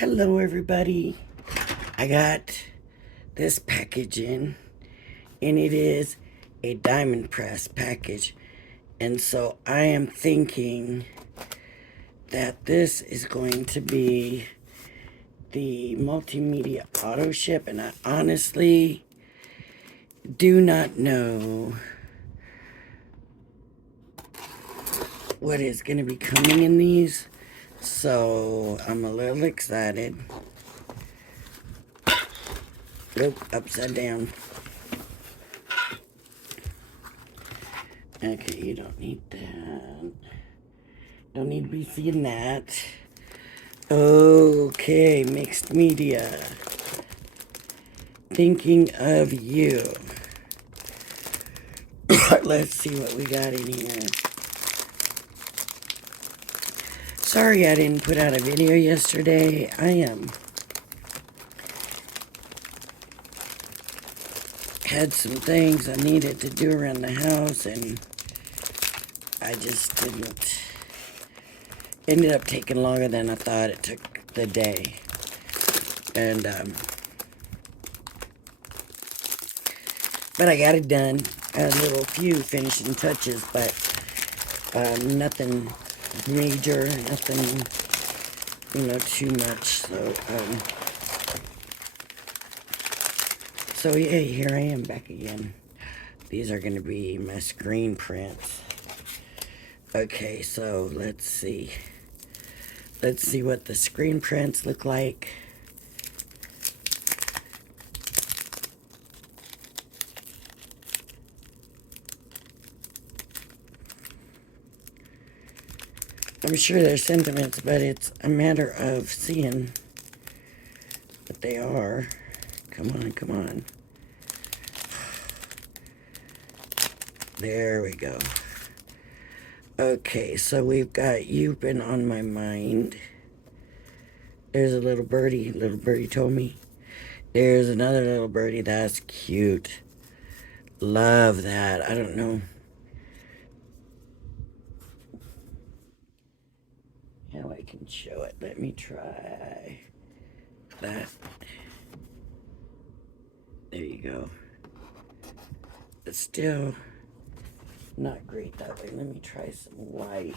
Hello, everybody. I got this package in, and it is a diamond press package. And so I am thinking that this is going to be the multimedia auto ship, and I honestly do not know what is going to be coming in these. So I'm a little excited. Nope, upside down. Okay, you don't need that. Don't need to be seeing that. Okay, mixed media. Thinking of you. Let's see what we got in here. Sorry I didn't put out a video yesterday. I had some things I needed to do around the house, and I just didn't. Ended up taking longer than I thought it took the day. And but I got it done. A little few finishing touches, but nothing major, nothing, too much. So yeah, here I am back again. These are going to be my screen prints. Okay, so let's see. Let's see what the screen prints look like. I'm sure they're sentiments, but it's a matter of seeing what they are. Come on, come on. There we go. Okay, so we've got You've Been on My Mind. There's a little birdie. Little birdie told me. There's another little birdie. That's cute. Love that. I don't know how I can show it. Let me try that. There you go. It's still not great that way. Let me try some white.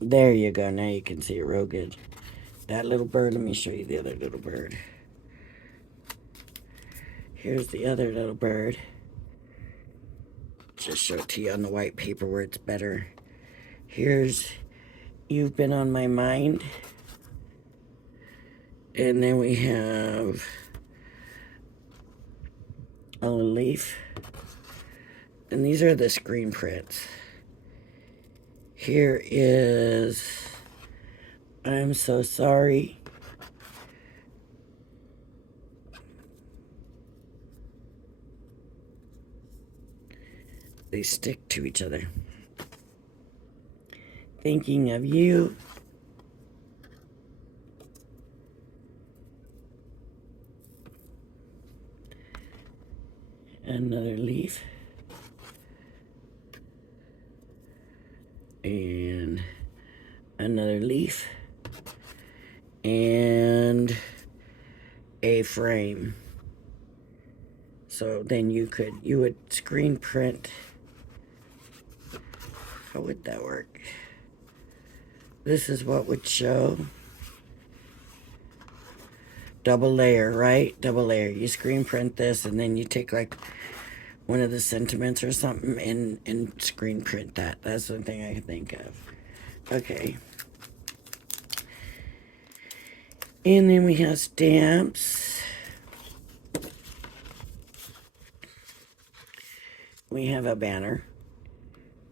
There you go. Now you can see it real good. That little bird. Let me show you the other little bird. Here's the other little bird. Just show it to you on the white paper where it's better. Here's You've Been on My Mind. And then we have a leaf. And these are the screen prints. Here is I'm So Sorry. They stick to each other. Thinking of You. Another leaf. And another leaf. And a frame. So then you would screen print. How would that work? This is what would show. Double layer, right? Double layer. You screen print this, and then you take like one of the sentiments or something and screen print that. That's the thing I can think of. Okay. And then we have stamps. We have a banner.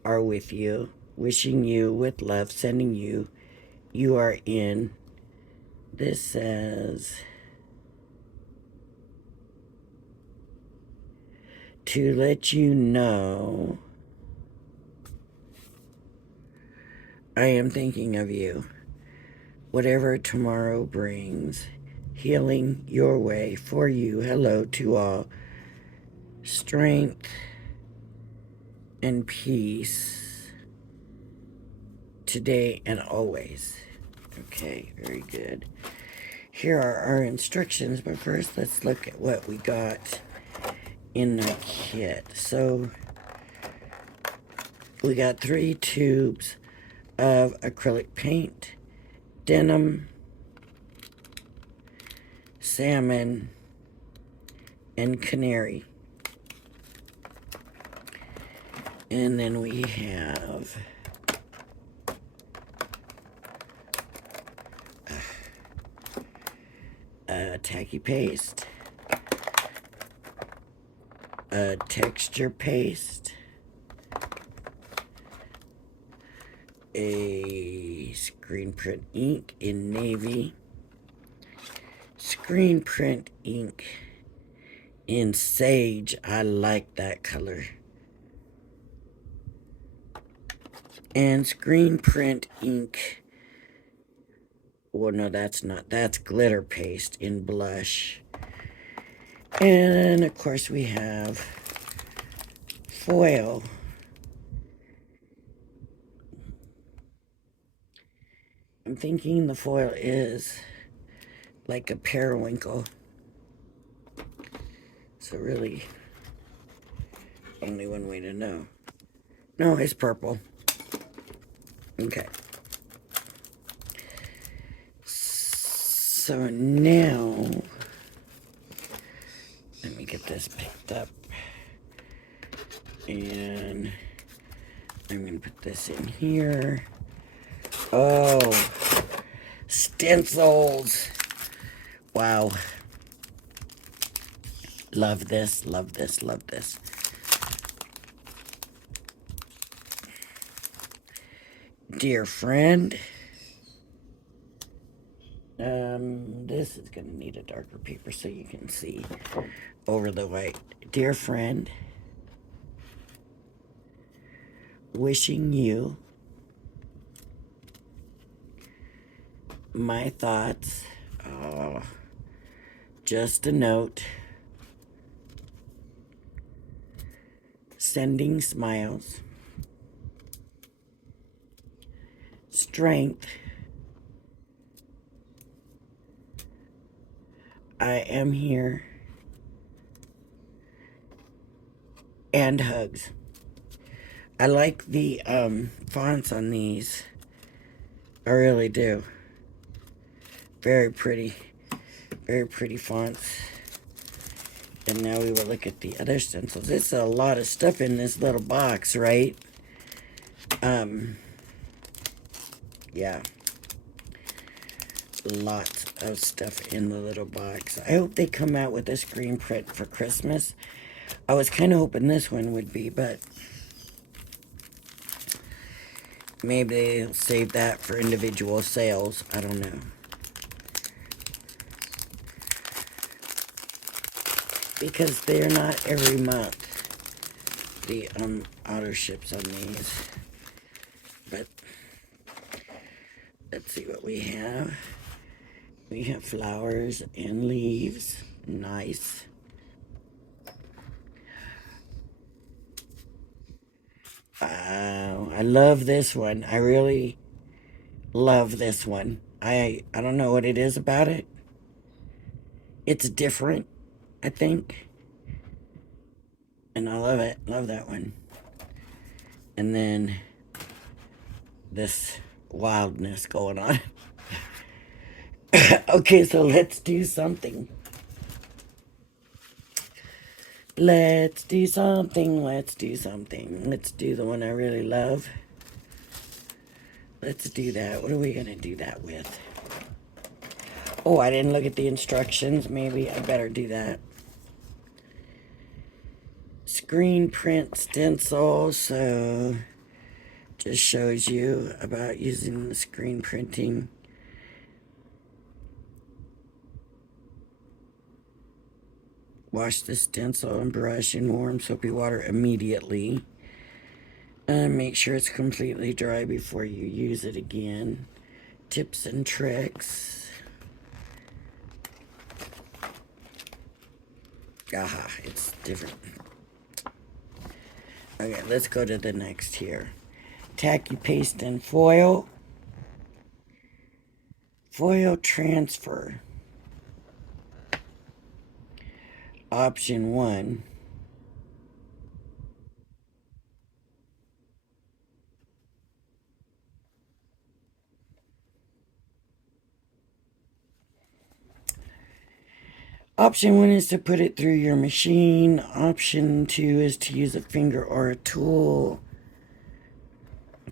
Are with you. Wishing you with love. Sending you. You are in. This says to let you know I am thinking of you. Whatever tomorrow brings, healing your way for you. Hello to all. Strength and peace today and always. Okay, very good. Here are our instructions, but first let's look at what we got in the kit. So we got 3 tubes of acrylic paint, denim, salmon, and canary. And then we have a tacky paste, a texture paste, a screen print ink in navy, screen print ink in sage. I like that color. And screen print ink. Well, no, that's not. That's glitter paste in blush. And of course we have foil. I'm thinking the foil is like a periwinkle. So really, only one way to know. No, it's purple. Okay. So now, let me get this picked up. And I'm going to put this in here. Oh, stencils. Wow. Love this, love this, love this. Dear friend, this is going to need a darker paper so you can see over the white. Dear friend, wishing you my thoughts. Oh, just a note. Sending smiles. Strength. I am here. And hugs. I like the fonts on these. I really do. Very pretty. Very pretty fonts. And now we will look at the other stencils. It's a lot of stuff in this little box, right? Yeah. Lots of stuff in the little box. I hope they come out with a screen print for Christmas. I was kind of hoping this one would be, but maybe they'll save that for individual sales. I don't know. Because they're not every month, the auto ships on these. But let's see what we have. We have flowers and leaves. Nice. Wow, I love this one. I really love this one. I don't know what it is about it. It's different, I think. And I love it. Love that one. And then this wildness going on. Okay, so let's do something. Let's do something. Let's do something. Let's do the one I really love. Let's do that. What are we going to do that with? Oh, I didn't look at the instructions. Maybe I better do that. Screen print stencil. So just shows you about using the screen printing. Wash the stencil and brush in warm soapy water immediately. And make sure it's completely dry before you use it again. Tips and tricks. Aha, it's different. Okay, let's go to the next here. Tacky paste and foil. Foil transfer. Option 1. Option 1 is to put it through your machine. Option 2 is to use a finger or a tool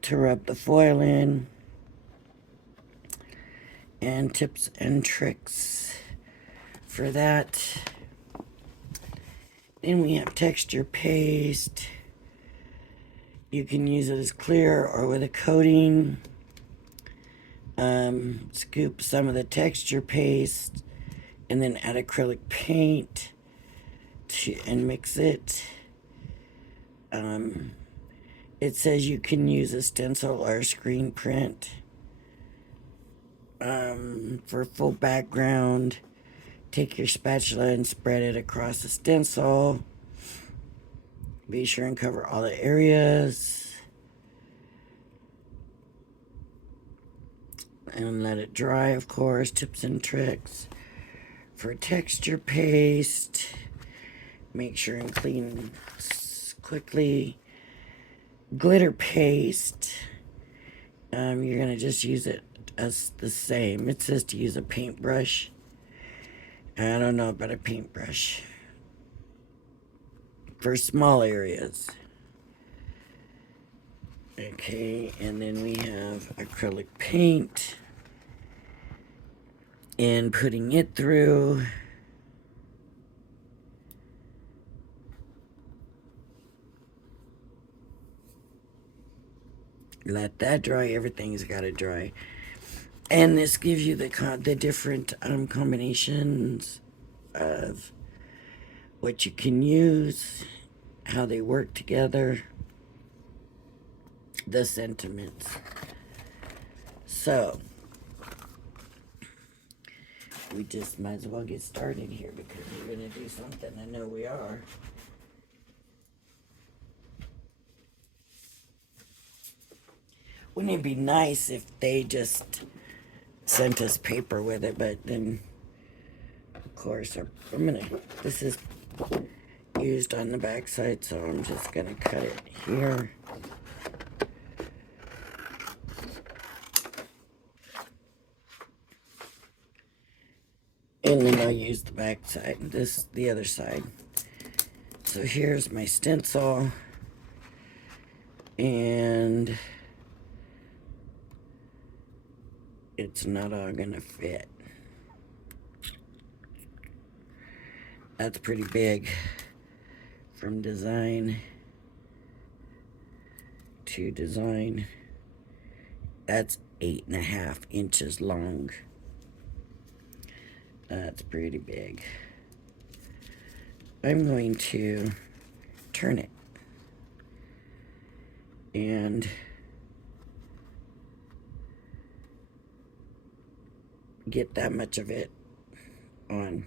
to rub the foil in. And tips and tricks for that. Then we have texture paste. You can use it as clear or with a coating. Scoop some of the texture paste and then add acrylic paint and mix it. It says you can use a stencil or a screen print. For full background, take your spatula and spread it across the stencil. Be sure and cover all the areas. And let it dry, of course. Tips and tricks. For texture paste, make sure and clean quickly. Glitter paste, you're going to just use it as the same. It says to use a paintbrush. I don't know about a paintbrush. For small areas. Okay, and then we have acrylic paint. And putting it through. Let that dry. Everything's got to dry. And this gives you the different combinations of what you can use, how they work together, the sentiments. So we just might as well get started here because we're going to do something. I know we are. Wouldn't it be nice if they just sent us paper with it? But then, of course, this is used on the back side, so I'm just going to cut it here. And then I'll use the back side, the other side. So here's my stencil. And it's not all gonna fit. That's pretty big from design to design. That's 8.5 inches long. That's pretty big. I'm going to turn it and get that much of it on.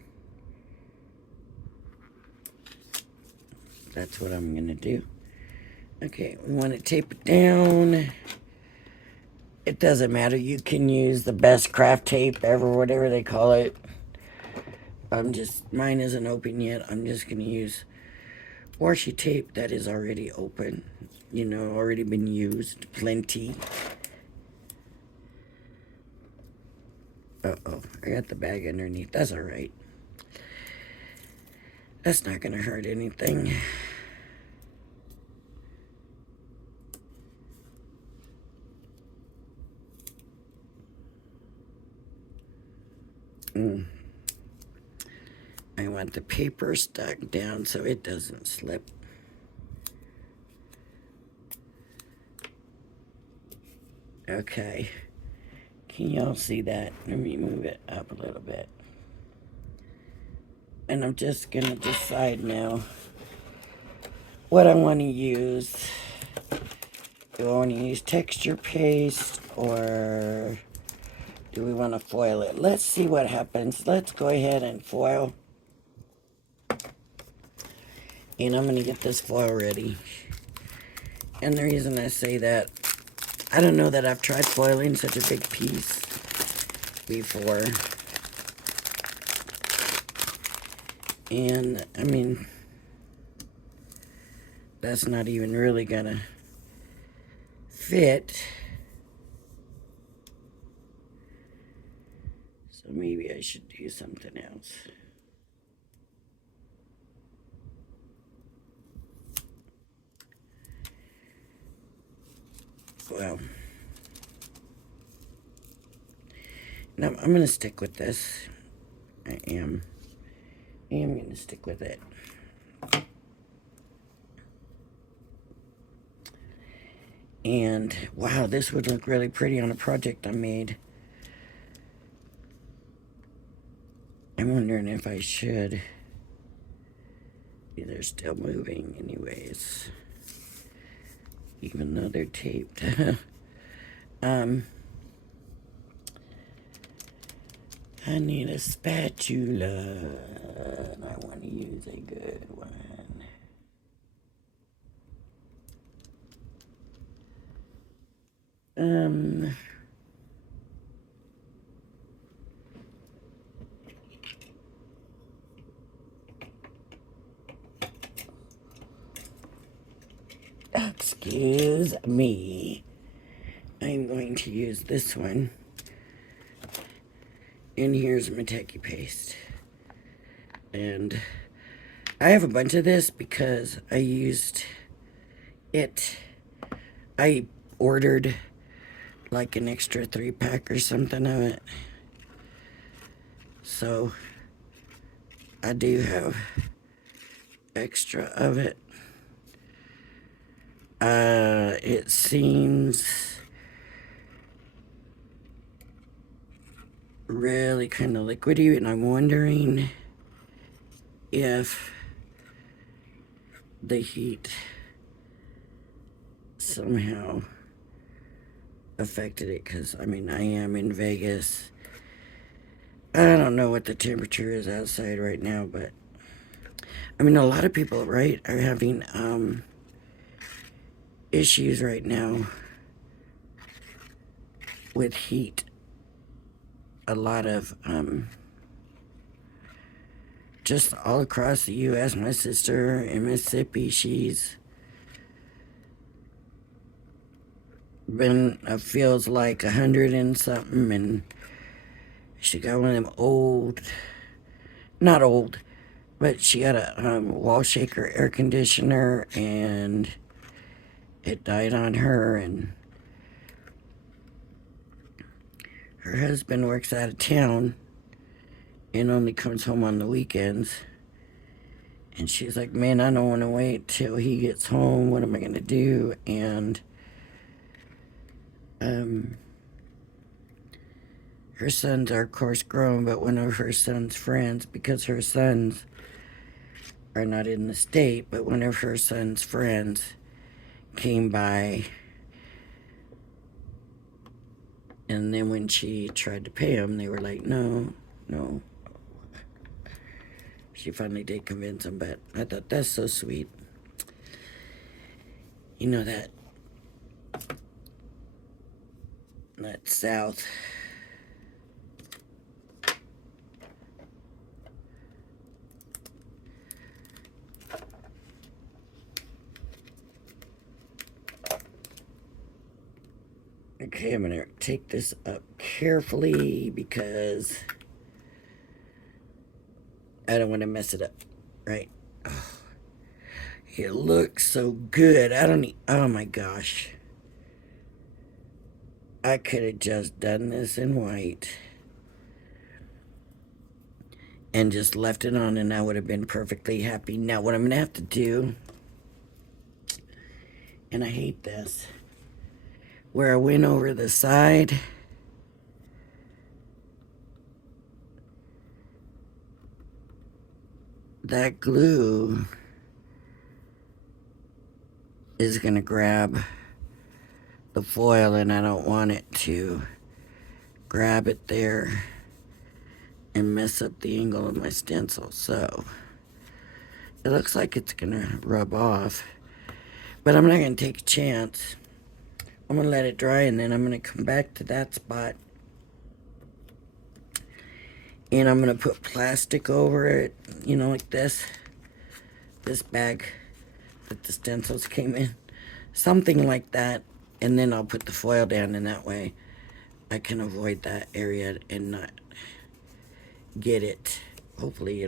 That's what I'm going to do. Okay, we want to tape it down. It doesn't matter. You can use the best craft tape ever, whatever they call it. Mine isn't open yet. I'm just going to use washi tape that is already open. You know, already been used. Plenty. Uh-oh, I got the bag underneath. That's all right. That's not going to hurt anything. I want the paper stuck down so it doesn't slip. Okay. Can y'all see that? Let me move it up a little bit. And I'm just going to decide now what I want to use. Do I want to use texture paste or do we want to foil it? Let's see what happens. Let's go ahead and foil. And I'm going to get this foil ready. And the reason I say that, I don't know that I've tried foiling such a big piece. before. And, I mean, that's not even really gonna fit. So maybe I should do something else. Well, no, I'm gonna stick with this. I am gonna stick with it. And wow, this would look really pretty on a project I made. I'm wondering if I should. They're still moving anyways, even though they're taped. I need a spatula, and I want to use a good one. Excuse me. I'm going to use this one. And here's my techie paste. And I have a bunch of this because I used it. I ordered like an extra 3-pack or something of it. So I do have extra of it. It seems really kind of liquidy, and I'm wondering if the heat somehow affected it, because I mean, I am in Vegas. I don't know what the temperature is outside right now, but I mean, a lot of people, right, are having issues right now with heat. A lot of just all across the U.S. My sister in Mississippi, she's been feels like 100 and something, and she got one of them old, not old, but she got a wall shaker air conditioner, and it died on her. And her husband works out of town and only comes home on the weekends. And she's like, man, I don't want to wait till he gets home. What am I going to do? And her sons are, of course, grown, but one of her son's friends, because her sons are not in the state, but one of her son's friends came by. And then when she tried to pay him, they were like, no. She finally did convince him, but I thought that's so sweet. You know, that South. Okay, I'm gonna take this up carefully because I don't want to mess it up, right? Oh, it looks so good. Oh my gosh. I could have just done this in white and just left it on, and I would have been perfectly happy. Now what I'm gonna have to do, and I hate this, where I went over the side, that glue is gonna grab the foil, and I don't want it to grab it there and mess up the angle of my stencil. So it looks like it's gonna rub off, but I'm not gonna take a chance. I'm gonna let it dry, and then I'm gonna come back to that spot And I'm going to put plastic over it, you know, like this bag that the stencils came in. Something like that. And then I'll put the foil down, and that way I can avoid that area and not get it. Hopefully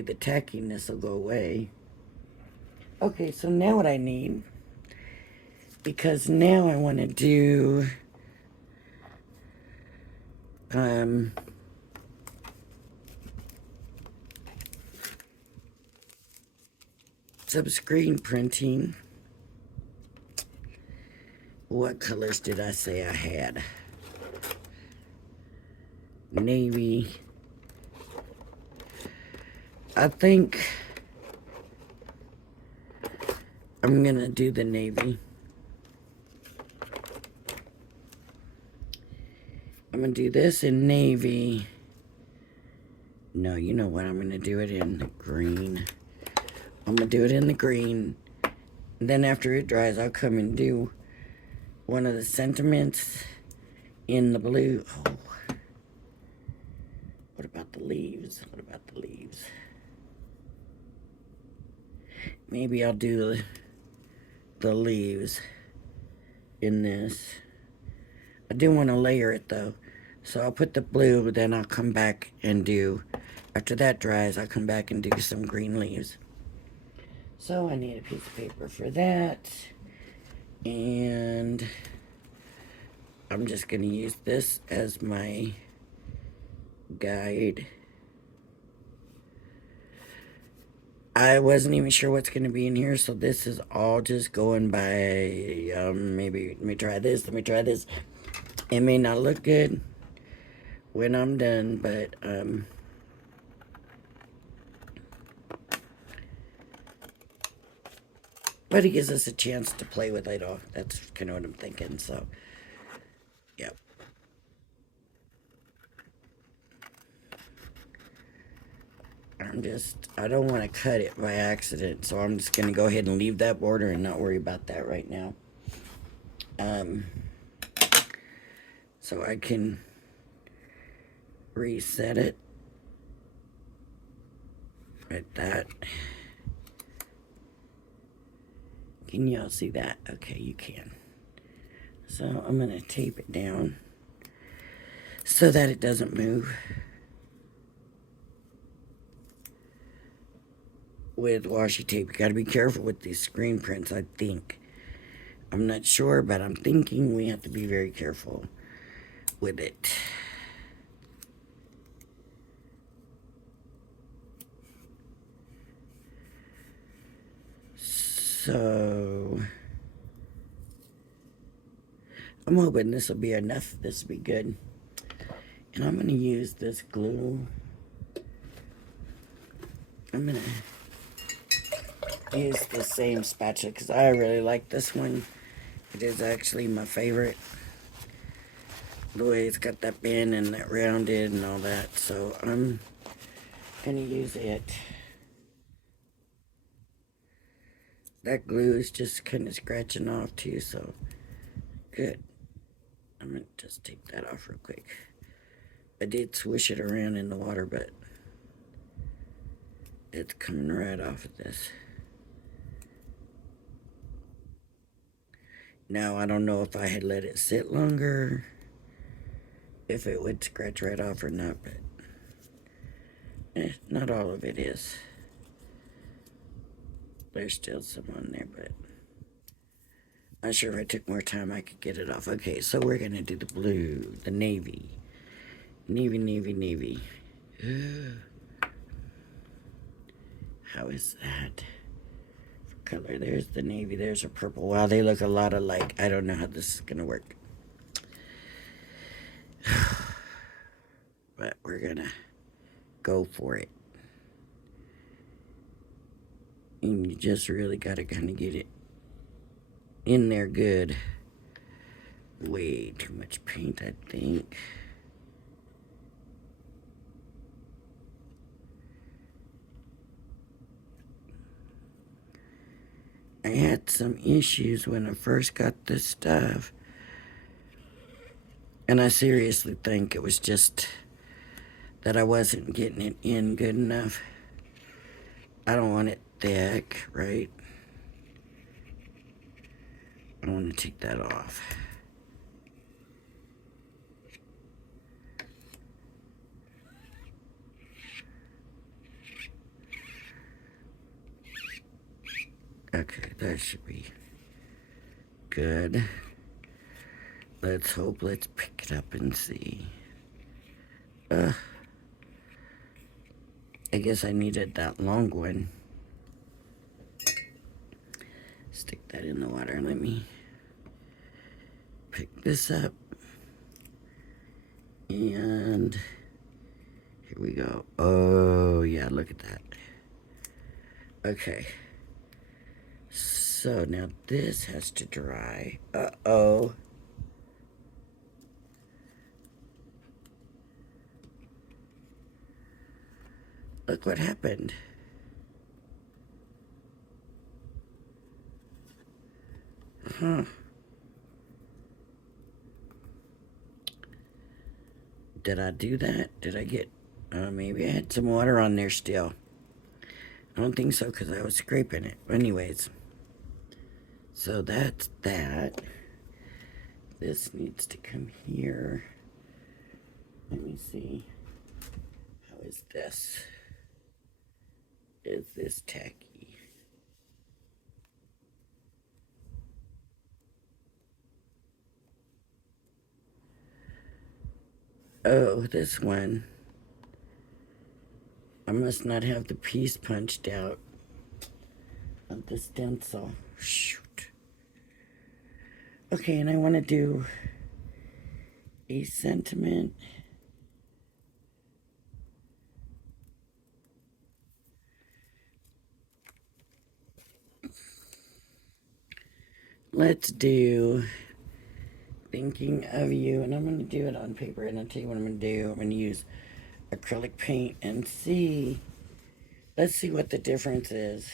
the tackiness will go away. Okay, so now what I need, because now I want to do some screen printing. What colors did I say I had? Navy. I think I'm gonna do the navy. I'm gonna do this in navy. No, you know what? I'm gonna do it in the green. I'm gonna do it in the green. And then after it dries, I'll come and do one of the sentiments in the blue. Oh, what about the leaves? What about the leaves? Maybe I'll do the leaves in this. I do want to layer it though. So I'll put the blue, then I'll come back and do, after that dries, I'll come back and do some green leaves. So I need a piece of paper for that. And I'm just going to use this as my guide. I wasn't even sure what's going to be in here, so this is all just going by, maybe, let me try this, let me try this. It may not look good when I'm done, but, it gives us a chance to play with it all. That's kind of what I'm thinking, so, yep. I don't want to cut it by accident, so I'm just going to go ahead and leave that border and not worry about that right now. So I can reset it like that. Can y'all see that? Okay, you can. So I'm going to tape it down so that it doesn't move. With washi tape, you got to be careful with these screen prints, I think. I'm not sure, but I'm thinking we have to be very careful with it. So I'm hoping this will be enough. This will be good. And I'm going to use this glue. I'm going to use the same spatula because I really like this one. It is actually my favorite. The way it's got that bend and that rounded and all that. So I'm going to use it. That glue is just kind of scratching off too, so good. I'm going to just take that off real quick. I did swish it around in the water, but it's coming right off of this. Now, I don't know if I had let it sit longer, if it would scratch right off or not, but not all of it is. There's still some on there, but I'm sure if I took more time, I could get it off. Okay, so we're going to do the blue, the navy. Navy, navy, navy. How is that? For color, there's the navy, there's a purple. Wow, they look a lot alike. I don't know how this is going to work. But we're going to go for it. And you just really got to kind of get it in there good. Way too much paint, I think. I had some issues when I first got this stuff. And I seriously think it was just that I wasn't getting it in good enough. I don't want it thick, right? I want to take that off. Okay, that should be good. Let's hope. Let's pick it up and see. I guess I needed that long one. Stick that in the water. Let me pick this up. And here we go. Oh, yeah, look at that. Okay. So now this has to dry. Uh-oh. Look what happened. Huh. Did I do that? Did I get... maybe I had some water on there still. I don't think so because I was scraping it. Anyways. So that's that. This needs to come here. Let me see. How is this? Is this tacky? Oh, this one. I must not have the piece punched out of the stencil. Shoot. Okay, and I want to do a sentiment. Let's do Thinking of You, and I'm going to do it on paper, and I'll tell you what I'm going to do. I'm going to use acrylic paint and see, let's see what the difference is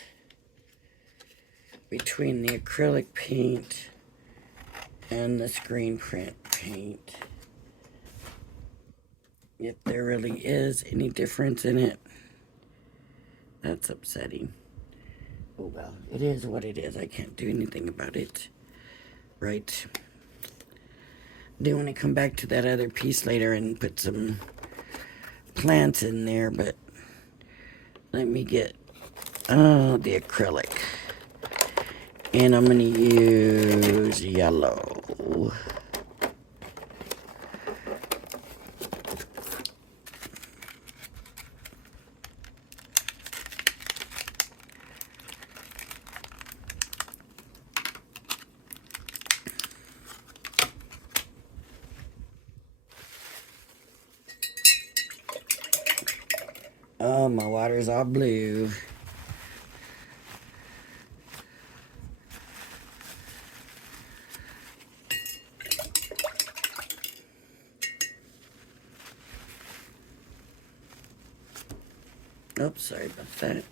between the acrylic paint and the screen print paint. If there really is any difference in it. That's upsetting. Oh well, it is what it is. I can't do anything about it. Right. I do want to come back to that other piece later and put some plants in there, but let me get the acrylic. And I'm going to use yellow. Oh, my water's all blue. Oops, sorry about that.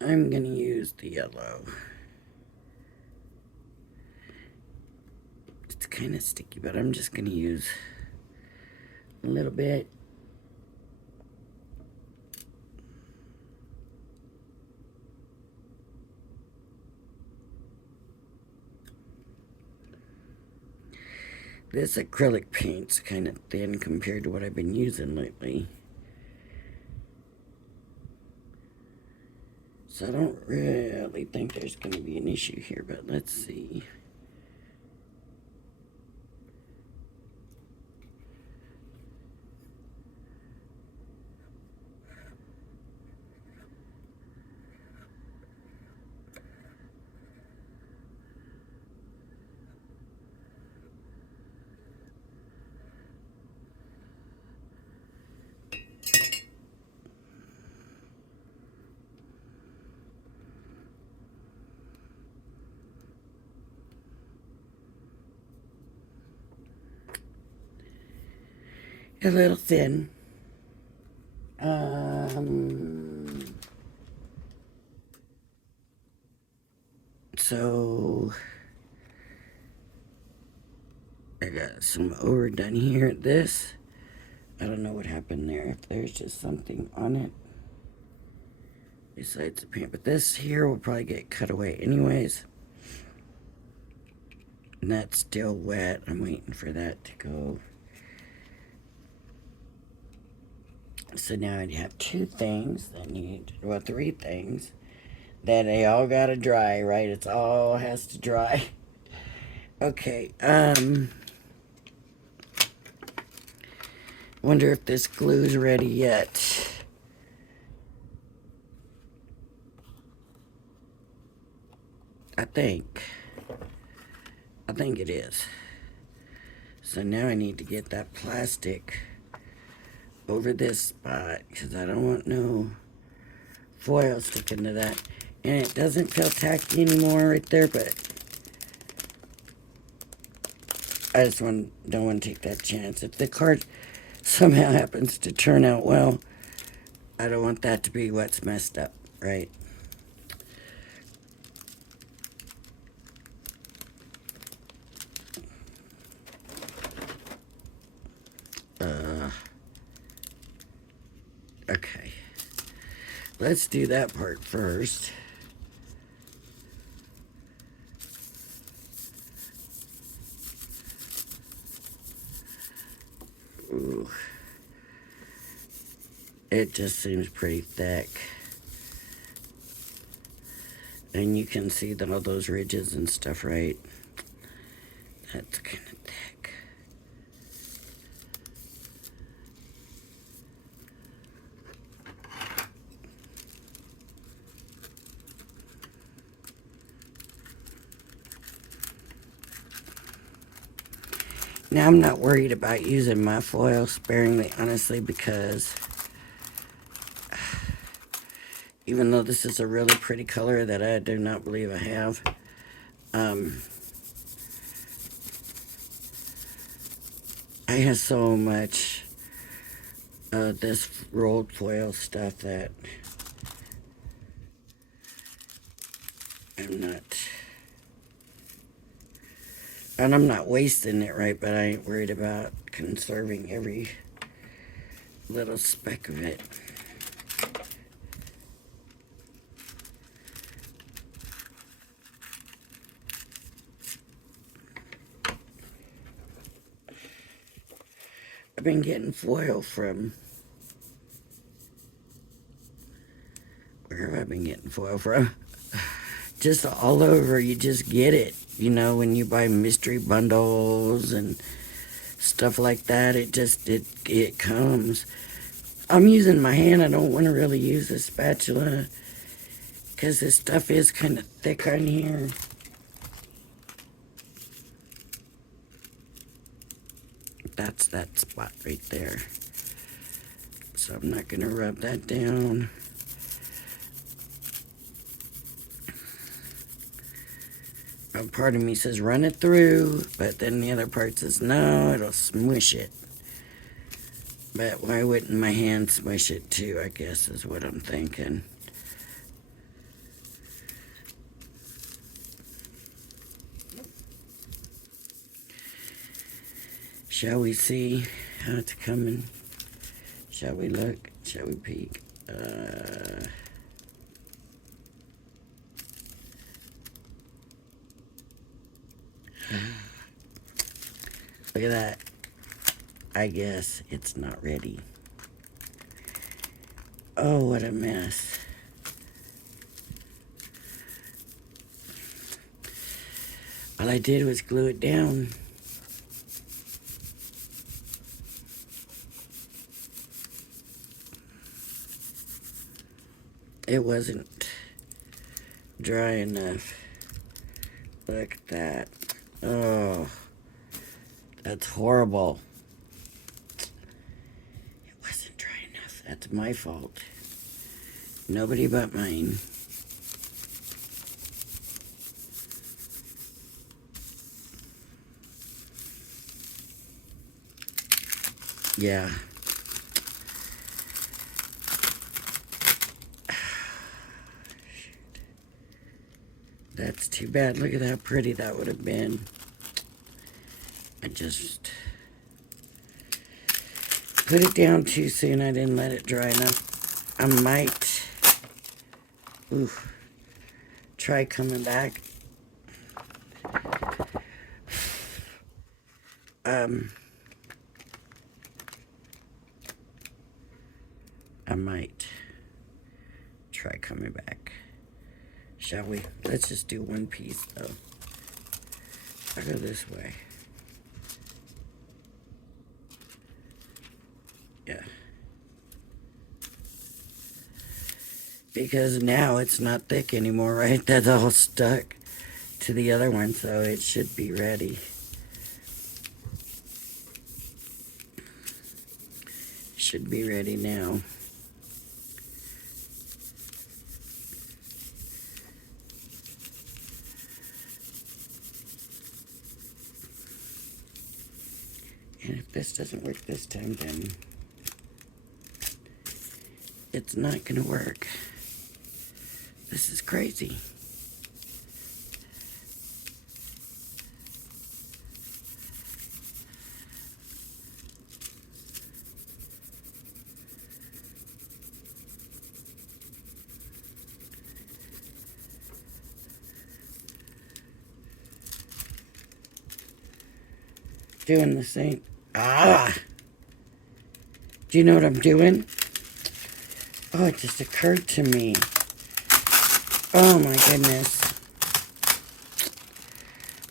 I'm going to use the yellow. It's kind of sticky, but I'm just going to use a little bit. This acrylic paint's kind of thin compared to what I've been using lately. So I don't really think there's going to be an issue here, but let's see. A little thin. So I got some overdone here at this. I don't know what happened there. If there's just something on it besides the paint. But this here will probably get cut away anyways. And that's still wet. I'm waiting for that to go. So now I have two things that need, well, three things that they all gotta dry, right? It's all has to dry. Okay, wonder if this glue's ready yet. I think it is. So now I need to get that plastic over this spot because I don't want no foil sticking to that. And it doesn't feel tacky anymore right there, but I just don't want to take that chance. If the card somehow happens to turn out well, I don't want that to be what's messed up, right? Okay. Let's do that part first. Ooh. It just seems pretty thick. And you can see all those ridges and stuff, right? That's kind of thick. Now, I'm not worried about using my foil sparingly, honestly, because even though this is a really pretty color that I do not believe I have, I have so much of this rolled foil stuff that I'm not wasting it, right, but I ain't worried about conserving every little speck of it. I've been getting foil from, where have I been getting foil from? Just all over, you just get it. You know, when you buy mystery bundles and stuff like that, it comes. I'm using my hand. I don't want to really use a spatula because this stuff is kind of thick on here. That's that spot right there. So I'm not going to rub that down. Part of me says run it through, but then the other part says no, it'll smush it. But why wouldn't my hand smush it too, I guess is what I'm thinking. Shall we see how it's coming? Shall we look? Shall we peek? Look at that. I guess it's not ready. Oh, what a mess. All I did was glue it down. It wasn't dry enough. Look at that. Oh, that's horrible. It wasn't dry enough. That's my fault. Nobody but mine. Yeah. That's too bad. Look at how pretty that would have been. I just put it down too soon. I didn't let it dry enough. I might try coming back. I might try coming back. Shall we? Let's just do one piece though. I'll go this way. Yeah. Because now it's not thick anymore, right? That's all stuck to the other one, so it should be ready. Should be ready now. And if this doesn't work this time, then it's not gonna work. This is crazy. Doing the same. Do you know what I'm doing? Oh, it just occurred to me. Oh my goodness.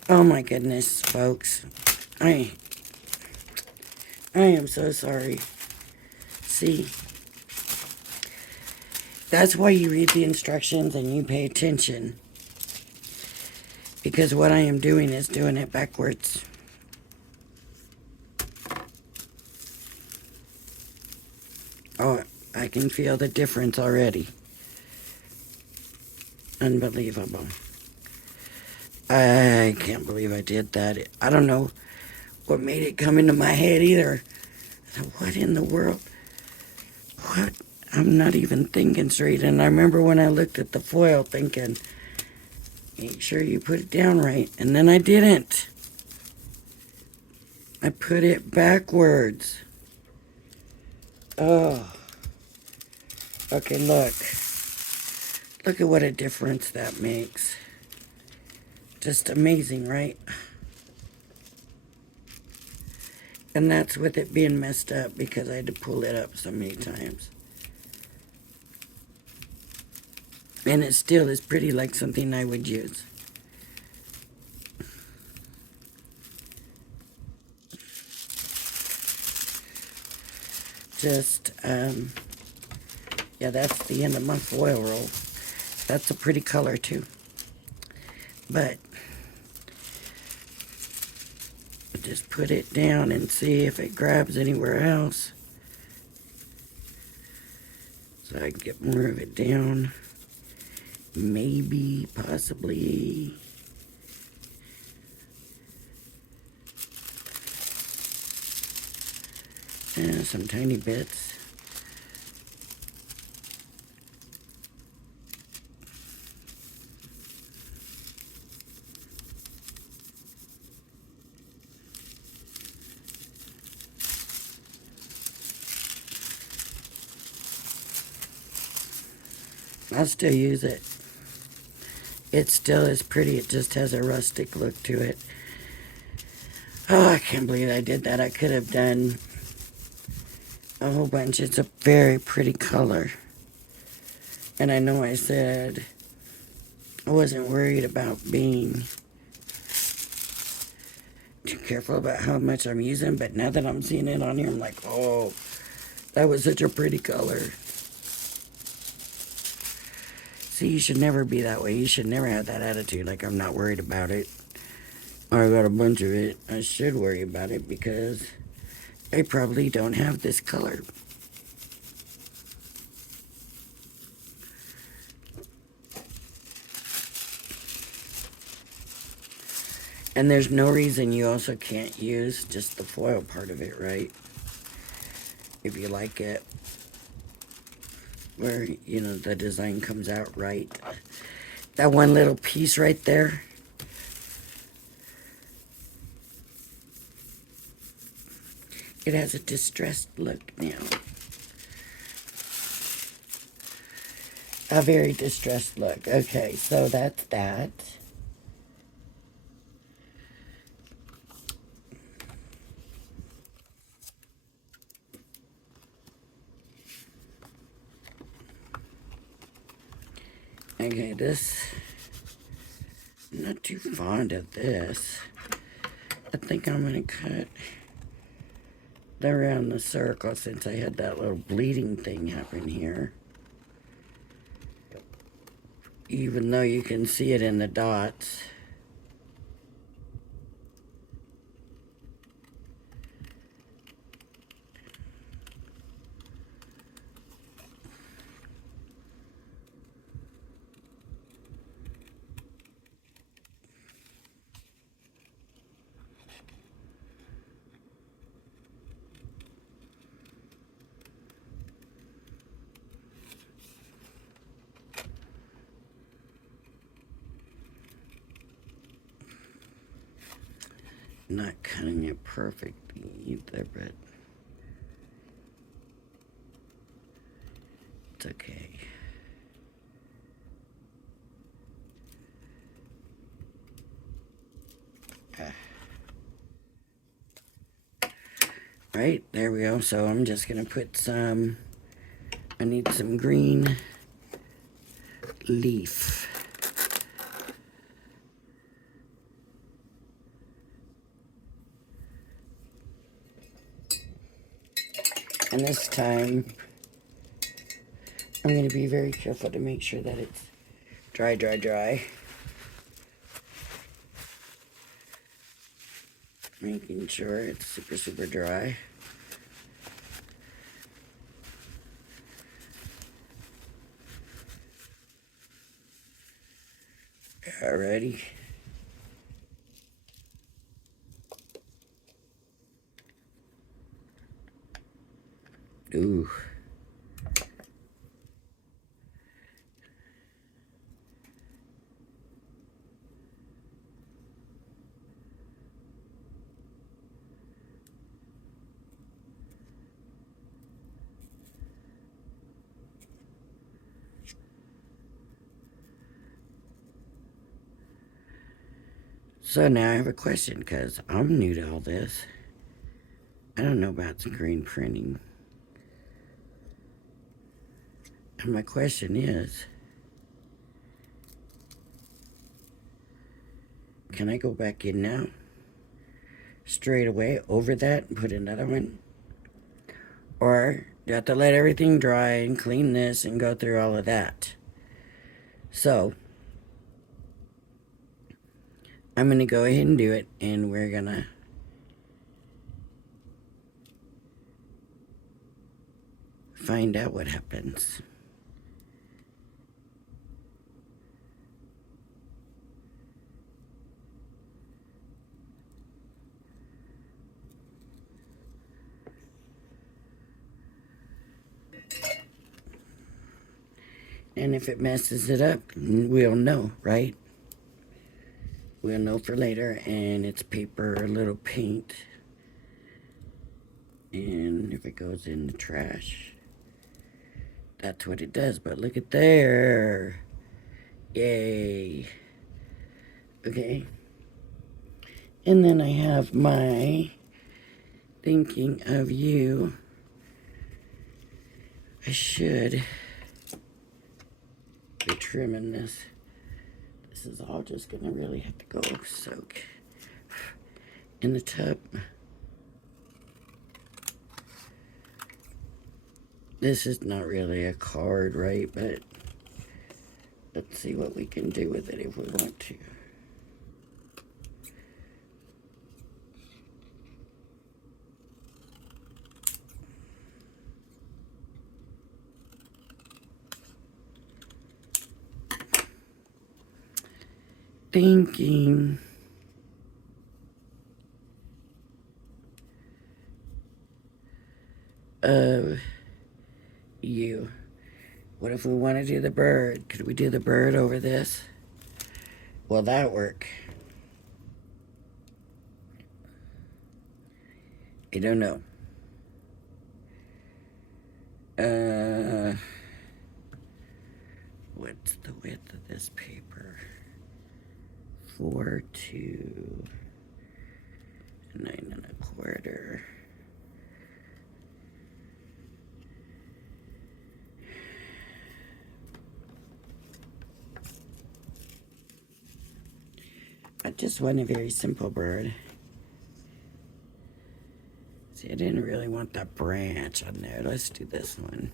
Oh my goodness, folks. I am so sorry. See, that's why you read the instructions and you pay attention. Because what I am doing is doing it backwards. Oh, I can feel the difference already. Unbelievable. I can't believe I did that. I don't know what made it come into my head either. What in the world? What? I'm not even thinking straight. And I remember when I looked at the foil thinking, make sure you put it down right. And then I didn't. I put it backwards. Oh. Okay, look. Look at what a difference that makes. Just amazing, right? And that's with it being messed up because I had to pull it up so many times. And it still is pretty like something I would use. Just, yeah, that's the end of my foil roll. That's a pretty color too. But just put it down and see if it grabs anywhere else. So I can move it down. Maybe, possibly. Some tiny bits. I'll still use it. It still is pretty. It just has a rustic look to it. Oh, I can't believe I did that. I could have done a whole bunch. It's a very pretty color. And I know I said I wasn't worried about being too careful about how much I'm using, but now that I'm seeing it on here, I'm like, oh, that was such a pretty color. See, you should never be that way. You should never have that attitude, like I'm not worried about it. Or I got a bunch of it. I should worry about it because I probably don't have this color. And there's no reason you also can't use just the foil part of it, right? If you like it. Where, you know, the design comes out right. That one little piece right there. It has a distressed look now. A very distressed look. Okay, so that's that. Okay, this, I'm not too fond of this. I think I'm going to cut around the circle since I had that little bleeding thing happen here. Even though you can see it in the dots. Not cutting it perfectly either, but it's okay. Right, there we go. So I'm just gonna put some, I need some green leaf. And this time, I'm going to be very careful to make sure that it's dry, dry, dry. Making sure it's super, super dry. Alrighty. Ooh. So now I have a question because I'm new to all this. I don't know about screen printing. And my question is, can I go back in now? Straight away over that and put another one? Or do I have to let everything dry and clean this and go through all of that? So I'm going to go ahead and do it, and we're going to find out what happens. And if it messes it up, we'll know, right? We'll know for later. And it's paper, a little paint. And if it goes in the trash, that's what it does. But look at there. Yay. Okay. And then I have my thinking of you. I should be trimming this. This is all just gonna really have to go soak in the tub. This is not really a card, right? But let's see what we can do with it if we want to. Thinking of you. What if we want to do the bird? Could we do the bird over this? Will that work? I don't know. What's the width of this paper? 4 to 9 1/4. I just want a very simple bird. See, I didn't really want that branch on there. Let's do this one.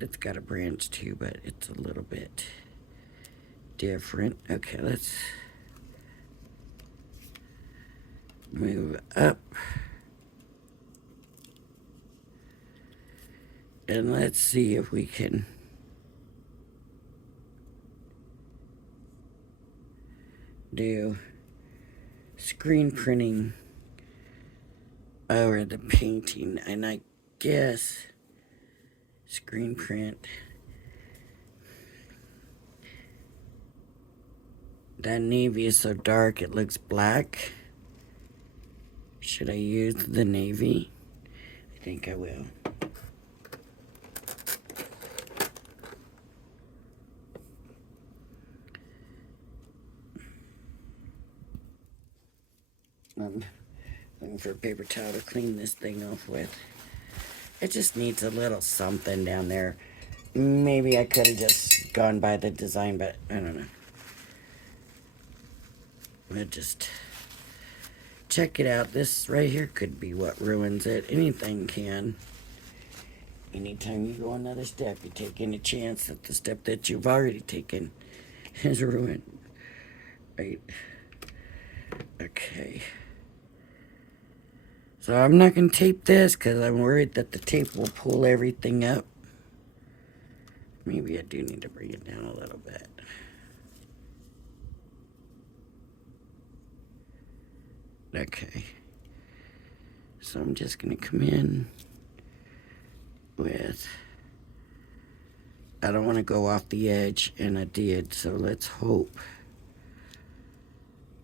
It's got a branch too, but it's a little bit different. Okay, let's move up. And let's see if we can do screen printing over the painting. And I guess screen print. That navy is so dark it looks black. Should I use the navy? I think I will. I'm looking for a paper towel to clean this thing off with. It just needs a little something down there. Maybe I could have just gone by the design, but I don't know. We'll just check it out. This right here could be what ruins it. Anything can. Anytime you go another step, you're taking a chance that the step that you've already taken is ruined. Right? Okay. So I'm not going to tape this because I'm worried that the tape will pull everything up. Maybe I do need to bring it down a little bit. Okay. So I'm just going to come in with... I don't want to go off the edge, and I did, so let's hope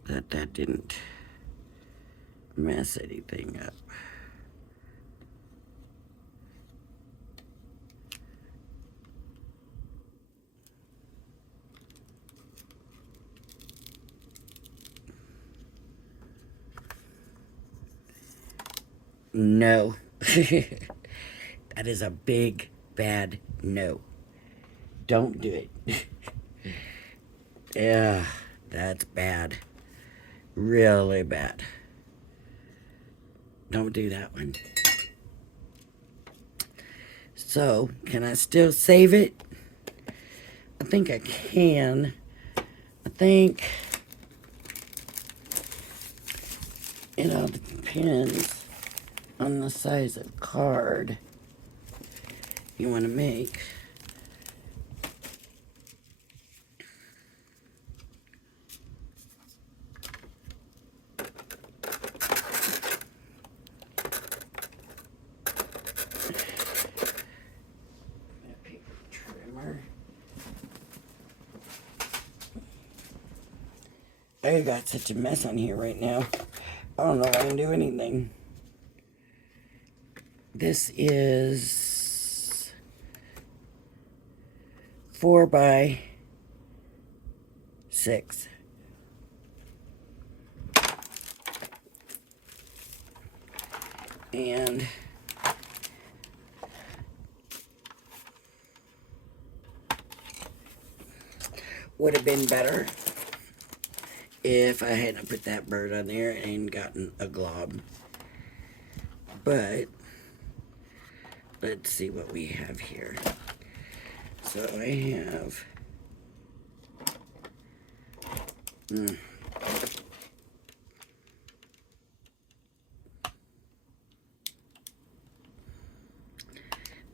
that that didn't mess anything up. No. That is a big, bad no. Don't do it. Yeah, that's bad. Really bad. Don't do that one. So, can I still save it? I think I can. I think it all depends on the size of card you want to make. I got such a mess on here right now. I don't know if I can do anything. This is 4 by 6. And would have been better if I hadn't put that bird on there and gotten a glob. But let's see what we have here. So I have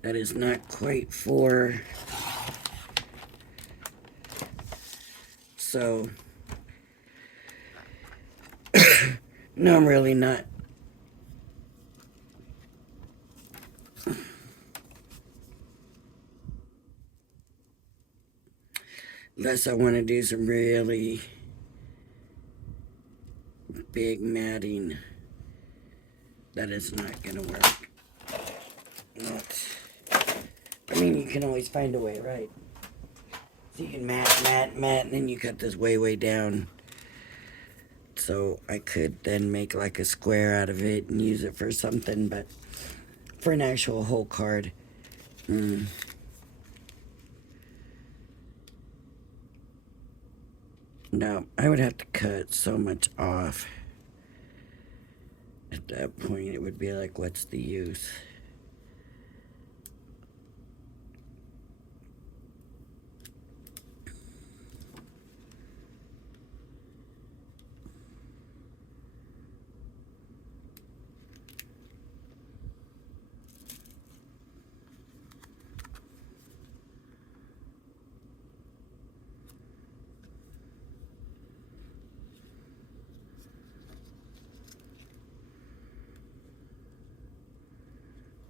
that is not quite 4. So no, I'm really not. Unless I want to do some really big matting, that is not going to work. I mean, you can always find a way, right? So you can mat, and then you cut this way down. So I could then make like a square out of it and use it for something, but for an actual whole card. No, I would have to cut so much off. At that point, it would be like, what's the use?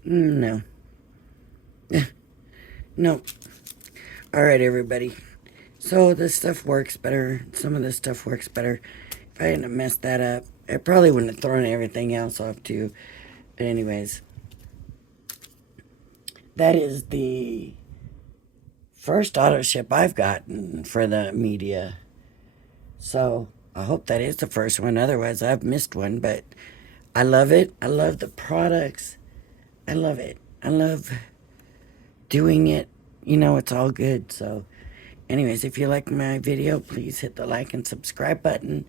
No. No. All right, everybody. So this stuff works better. Some of this stuff works better. If I hadn't messed that up, I probably wouldn't have thrown everything else off too. But anyways, that is the first auto ship I've gotten for the media. So I hope that is the first one. Otherwise, I've missed one. But I love it. I love the products. I love it. I love doing it. You know, it's all good. So anyways, if you like my video, please hit the like and subscribe button.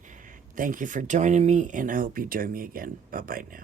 Thank you for joining me, and I hope you join me again. Bye-bye now.